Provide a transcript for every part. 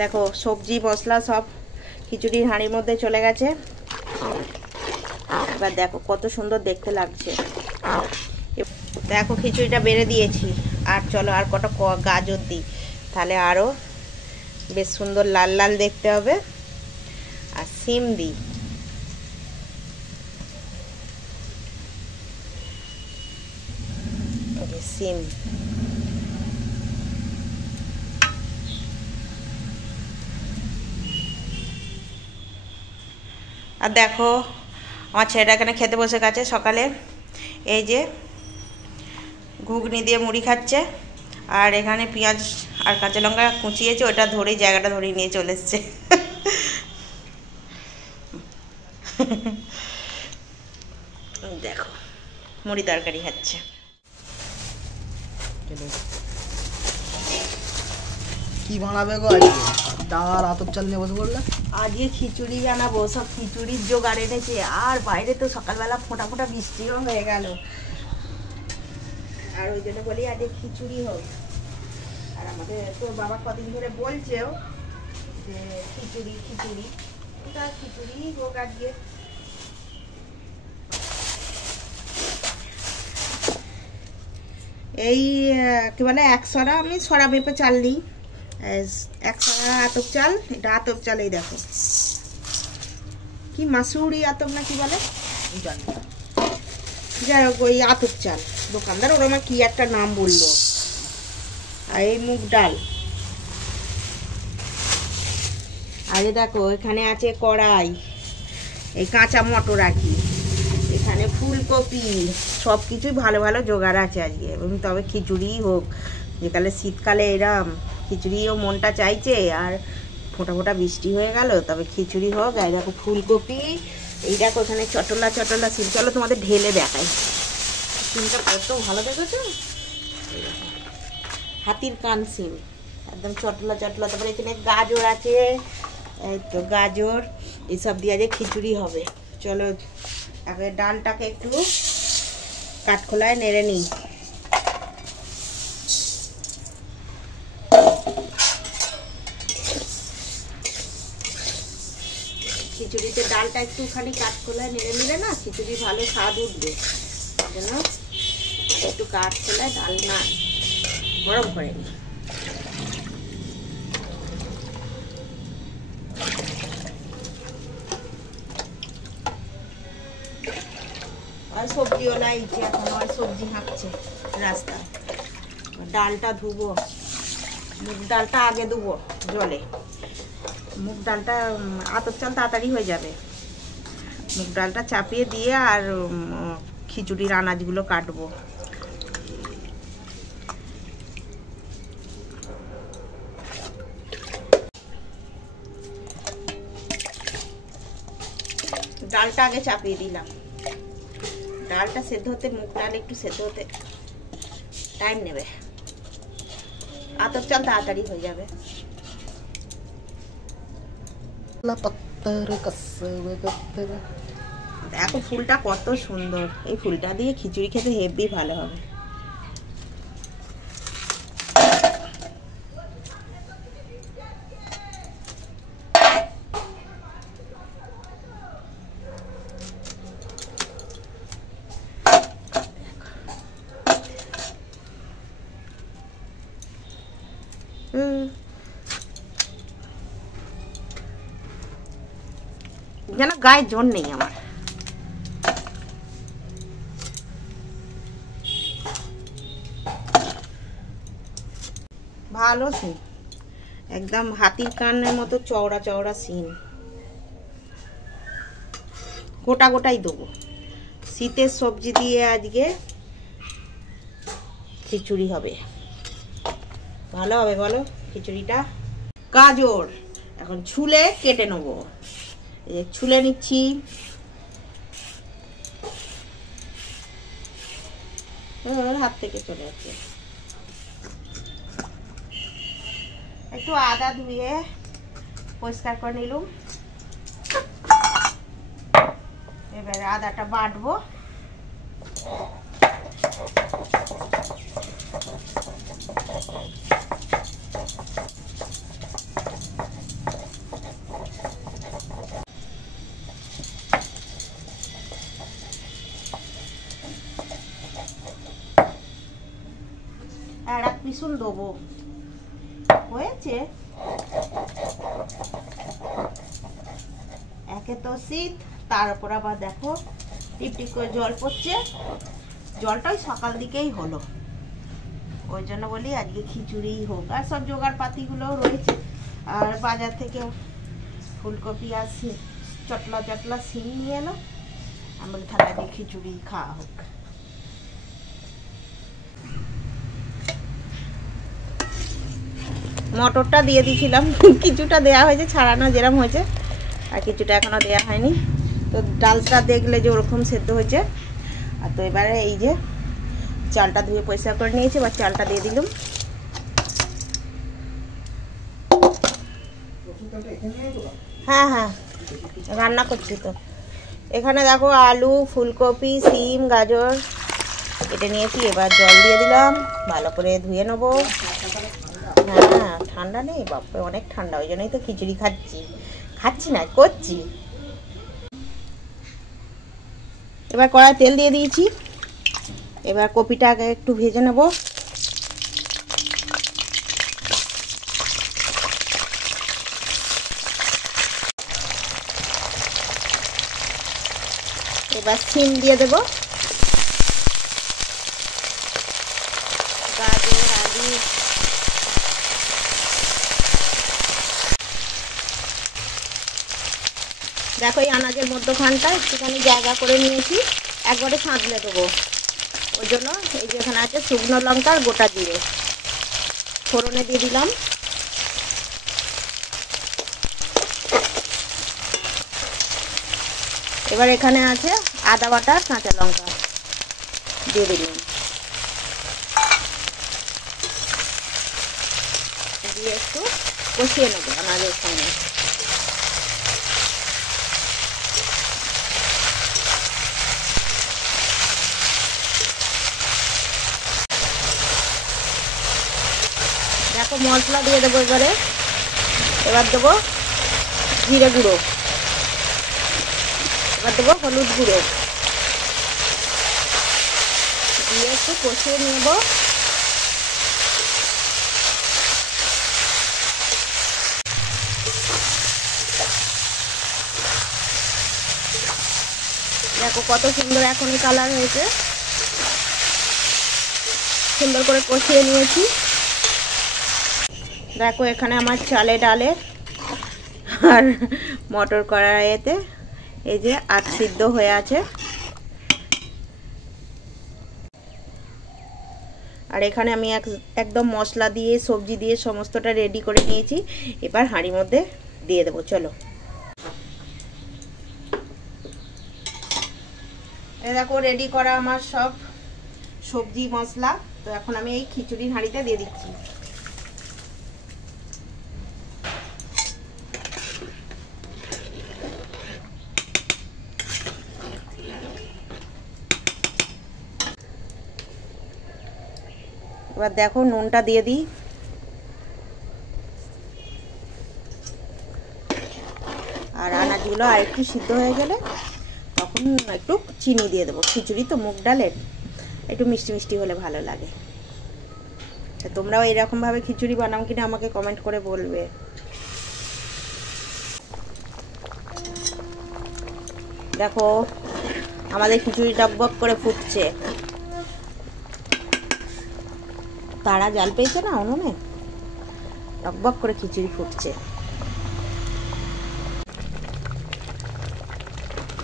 দেখো সবজি মশলা সব খিচুড়ির হাঁড়ির মধ্যে চলে গেছে। এবার দেখো কত সুন্দর দেখতে লাগছে। দেখো খিচুড়িটা বেড়ে দিয়েছি, আর চলো আর কটা গাজর দিই, তাহলে আরও বেশ সুন্দর লাল লাল দেখতে হবে। আর সিম দিই, সিম। আর দেখো আমার ছেলেটা এখানে খেতে বসে গেছে সকালে, এই যে ঘুগনি দিয়ে মুড়ি খাচ্ছে, আর এখানে পেঁয়াজ আর কাঁচা লঙ্কা কুচিয়েছে, ওটা ধরেই জায়গাটা ধরেই নিয়ে চলে এসছে। দেখো মুড়ি তরকারি খাচ্ছে। কি বানাবে গো আজকে? ডাল আতপ চাল নিয়ে বসে পড়লে। আজকে খিচুড়ি বানাবো, সব খিচুড়ির জোগাড় এনেছে। আর বাইরে তো সকালবেলা ফোঁটা ফোঁটা বৃষ্টিও হয়ে গেল, আর ওই জন্য বলি আজকে খিচুড়ি হোক। আর আমাদের তো বাবা কদিন ধরে বলছেও যে খিচুড়ি খিচুড়ি, ওটা খিচুড়ি হোক আজকে। এই কি বলে 1 সরা আমি সরা মেপে চাল নিই, 1 সরা আতপ চাল। এটা আতপ চাল, এই দেখো কি মাসুরি আতপ না কি বলে, যাই হোক ওই আতপ চাল। দোকানদার ওরা আমার কি একটা নাম বললো। আর এই মুগ ডাল, আর দেখো এখানে আছে কড়াই, এই কাঁচা মটর রাখি, এখানে ফুলকপি, সব কিছুই ভালো ভালো জোগাড় আছে আজকে। এবং তবে খিচুড়িই হোক, যেকালে শীতকালে এরম খিচুড়িও মনটা চাইছে, আর ফোঁটা ফোঁটা বৃষ্টি হয়ে গেল, তবে খিচুড়ি হোক। আর দেখো ফুলকপি, এই দেখো এখানে চটলা চটলা সিম। চলো তোমাদের ঢেলে দেখাই সিমটা কত ভালো দেখেছো, হাতির কান সিম, একদম চটলা চটলা। তারপরে এখানে গাজর আছে, এই তো গাজর, এইসব দিয়ে আজকে খিচুড়ি হবে। চলো আগে ডালটাকে একটু কাঠখোলায় নেড়ে নিই। খিচুড়িতে ডালটা একটুখানি কাঠখোলায় নেড়ে নিলে না খিচুড়ি ভালো স্বাদ উঠবে। যেন একটু কাঠখোলায় ডাল না গরম করে নিই। আর সবজিওয়ালা এই যে এখন আর সবজি হাঁকছে রাস্তায়। ডালটা ধুবো, মুগ ডালটা আগে ধুবো জলে। মুগ ডালটা আতপ চাল তাড়াতাড়ি হয়ে যাবে। মুগ ডালটা চাপিয়ে দিয়ে আর খিচুড়ির আনাজগুলো কাটবো। ডালটা আগে চাপিয়ে দিলাম। ডালটা সেদ্ধ হতে, মুগ ডাল একটু সেদ্ধ হতে টাইম নেবে, আতপ চাল তাড়াতাড়ি হয়ে যাবে। দেখো ফুলটা কত সুন্দর, এই ফুলটা দিয়ে খিচুড়ি খেতে হেভি ভালো হবে। যেন গায়ে জোর নেই আমার। ভালো সিন, একদম হাতির কানের মতো চওড়া চওড়া সিন। গোটা গোটাই দেবো। শীতের সবজি দিয়ে আজকে খিচুড়ি হবে, ভালো হবে বলো খিচুড়িটা। গাজর এখন ছুলে কেটে নেবো, এই যে ছুলে নিচ্ছি। হাত থেকে চলে যাচ্ছে। একটু আদা ধুয়ে পরিষ্কার করে নিলুম, এবারে আদাটা বাটবো। রসুন দেবো। হয়েছে, একে তো শীত, তার উপর আবার দেখো টিপ টিপ করে জল পড়ছে। জলটাই সকাল দিকেই হলো, ওই জন্য বলি আজকে খিচুড়ি হোক। আর সব জোগাড় পাতিগুলোও রয়েছে। আর বাজার থেকে ফুলকপি আর চটলা চটলা সিম নিয়ে এলো। আমি বলি তাহলে আজকে খিচুড়ি খাওয়া হোক। মটরটা দিয়ে দিয়েছিলাম, কিছুটা দেওয়া হয়েছে, ছাড়ানো যেরকম হয়েছে, আর কিছুটা এখনো দেওয়া হয়নি। তো ডালটা দেখলে যে ওরকম সেদ্ধ হয়েছে। আর তো এবারে এই যে চালটা ধুয়ে পরিষ্কার করে নিয়েছি, এবার চালটা দিয়ে দিলাম। হ্যাঁ হ্যাঁ, রান্না করছি তো। এখানে দেখো আলু, ফুলকপি, সিম, গাজর কেটে নিয়েছি। এবার জল দিয়ে দিলাম, ভালো করে ধুয়ে নেবো। হ্যাঁ, ঠান্ডা নেই বাপরে, অনেক ঠান্ডা, ওই জন্যই তো খিচুড়ি খাচ্ছি না, করছি। এবার কড়াই তেল দিয়ে দিয়েছি। এবার কপিটাকে একটু ভেজে নেব। এবার সিম দিয়ে দেব, গাজর, আলু। দেখো এই আনাজের মধ্যখানটা একটুখানি জায়গা করে নিয়েছি, একবারে সাঁতলে দেবো। ওই জন্য এই যে এখানে আছে শুকনো লঙ্কা আর গোটা জিরে, ফোড়নে দিয়ে দিলাম। এবার এখানে আছে আদা বাটা, কাঁচা লঙ্কা দিয়ে দিলাম, দিয়ে একটু কষিয়ে নেবো আনাজের সঙ্গে। দেখো মশলা দিয়ে দেবো এবারে। এবার দেবো জিরে গুঁড়ো, এবার দেবো হলুদ গুঁড়ো, দিয়ে একটু কষিয়ে নেব। দেখো কত সুন্দর এখনই কালার হয়েছে, সুন্দর করে কষিয়ে নিয়েছি। দেখো এখানে আমার চালে ডালে আর মটর কড়াইতে এই যে আধ সিদ্ধ হয়ে আছে। আর এখানে আমি একদম মশলা দিয়ে সবজি দিয়ে সমস্তটা রেডি করে নিয়েছি। এবার হাঁড়ির মধ্যে দিয়ে দেবো। চলো, এই দেখো রেডি করা আমার সব সবজি মশলা। তো এখন আমি এই খিচুড়ির হাঁড়িতে দিয়ে দিচ্ছি। এবার দেখো নুনটা দিয়ে দিই, আর আনাজগুলো আর একটু সিদ্ধ হয়ে গেলে তখন একটু চিনি দিয়ে দেবো। খিচুড়ি তো মুগ ডালের, একটু মিষ্টি মিষ্টি হলে ভালো লাগে। তোমরাও এরকমভাবে খিচুড়ি বানাও কিনা আমাকে কমেন্ট করে বলবে। দেখো আমাদের খিচুড়ি টকবক করে ফুটছে। তারা জাল পেয়েছে না উনুনে, টকবক করে খিচুড়ি ফুটছে।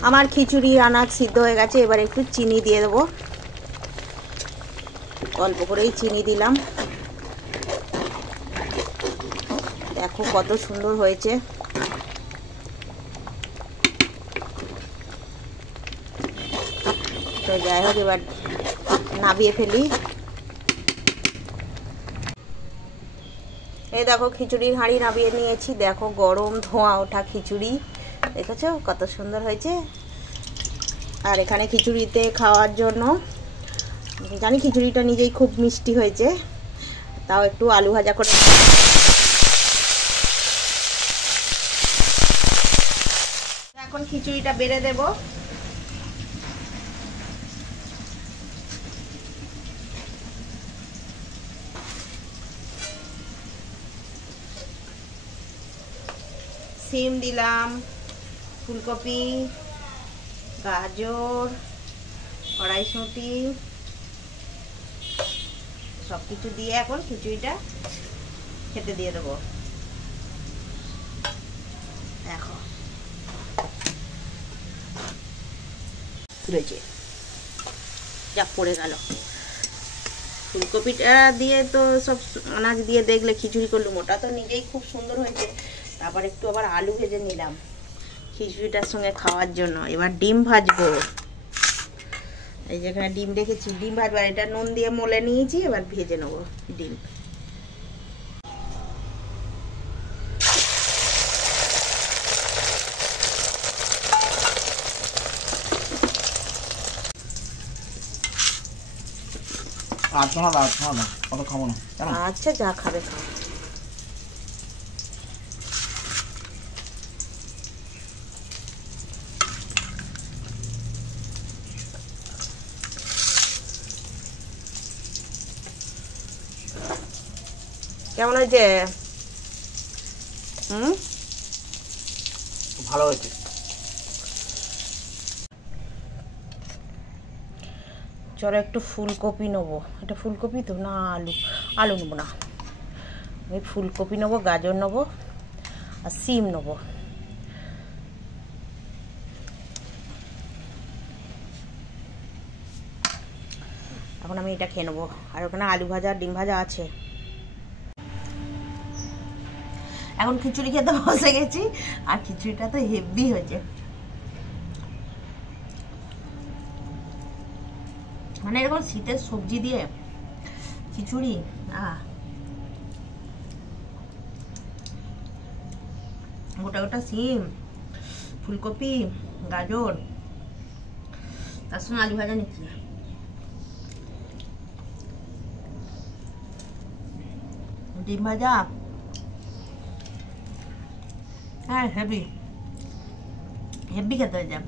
আমার খিচুড়ি আনাজ সিদ্ধ হয়ে গেছে। এবার একটু চিনি দিয়ে দেবো, অল্প করেই চিনি দিলাম। দেখো কত সুন্দর হয়েছে। তো যাই হোক, এবার নামিয়ে ফেলি। এই দেখো খিচুড়ির হাঁড়ি নামিয়ে নিয়েছি। দেখো গরম ধোঁয়া ওঠা খিচুড়ি, দেখেছো কত সুন্দর হয়েছে। আর এখানে খিচুড়িতে খাওয়ার জন্য জানি খিচুড়িটা নিজেই খুব মিষ্টি হয়েছে, তাও একটু আলু ভাজা করে এখন খিচুড়িটা বেড়ে দেব। সিম দিলাম, ফুলকপি, গাজর, কড়াইশুঁটি সব কিছু দিয়ে এখন খিচুড়িটা খেতে দিয়ে দেবো। দেখো রয়েছে, যা পড়ে গেল। ফুলকপিটা দিয়ে তো সব আনাজ দিয়ে দেখলে খিচুড়ি করলুম, ওটা তো নিজেই খুব সুন্দর হয়েছে। তারপর একটু আবার আলু ভেজে নিলাম খিচুড়িটার সঙ্গে খাওয়ার জন্য। এবার ডিম ভাজবো, এই যেখানে ডিম রেখেছি ডিম ভাজবো। আর এটা নুন দিয়ে মলে নিয়েছি, এবার ভেজে নেবো ডিম। আচ্ছা, যা খাবে খাও। কেমন হয়েছে? ভালো হয়েছে। চলো একটু ফুলকপি নেবো। এটা ফুলকপি তো না আলু? আলু নেবো না, আমি ফুলকপি নেবো, গাজর নেবো আর সিম নেবো। এখন আমি এটা খেয়ে নেবো। আর ওখানে আলু ভাজা ডিম ভাজা আছে। এখন খিচুড়ি খেতে বসে গেছি, আর খিচুড়িটা তো হেভি হয়েছে। মানে এরকম শীতের সবজি দিয়ে খিচুড়ি, গোটা গোটা সিম, ফুলকপি, গাজর, তার সঙ্গে আলু ভাজা নিচ্ছি। ডিম ভাজা, হ্যাঁ হেভি হেভি খেতে হয়ে যায়।